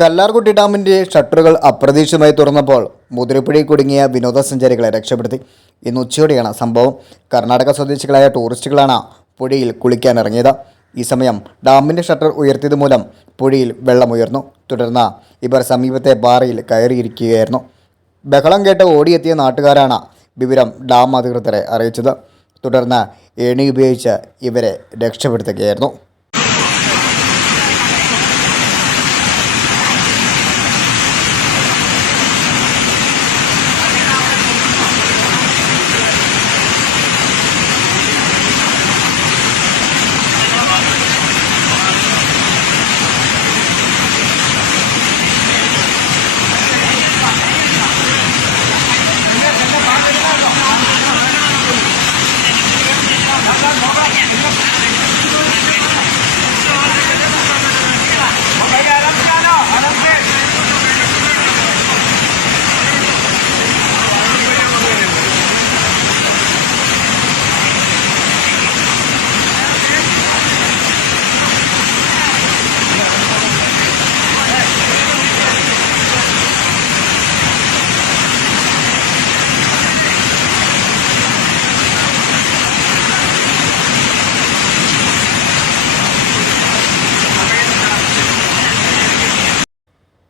കല്ലാർകുട്ടി ഡാമിൻ്റെ ഷട്ടറുകൾ അപ്രതീക്ഷിതമായി തുറന്നപ്പോൾ മുതിരപ്പുഴയിൽ കുടുങ്ങിയ വിനോദസഞ്ചാരികളെ രക്ഷപ്പെടുത്തി. ഇന്ന് ഉച്ചയോടെയാണ് സംഭവം. കർണാടക സ്വദേശികളായ ടൂറിസ്റ്റുകളാണ് പുഴയിൽ കുളിക്കാനിറങ്ങിയത്. ഈ സമയം ഡാമിൻ്റെ ഷട്ടർ ഉയർത്തിയത് മൂലം പുഴയിൽ വെള്ളമുയർന്നു. തുടർന്ന് ഇവർ സമീപത്തെ പാറയിൽ കയറിയിരിക്കുകയായിരുന്നു. ബഹളം കേട്ട് ഓടിയെത്തിയ നാട്ടുകാരാണ് വിവരം ഡാം അധികൃതരെ അറിയിച്ചത്. തുടർന്ന് ഏണി ഉപയോഗിച്ച് ഇവരെ രക്ഷപ്പെടുത്തുകയായിരുന്നു.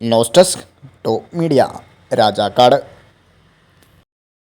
News desk top media, Rajakkad.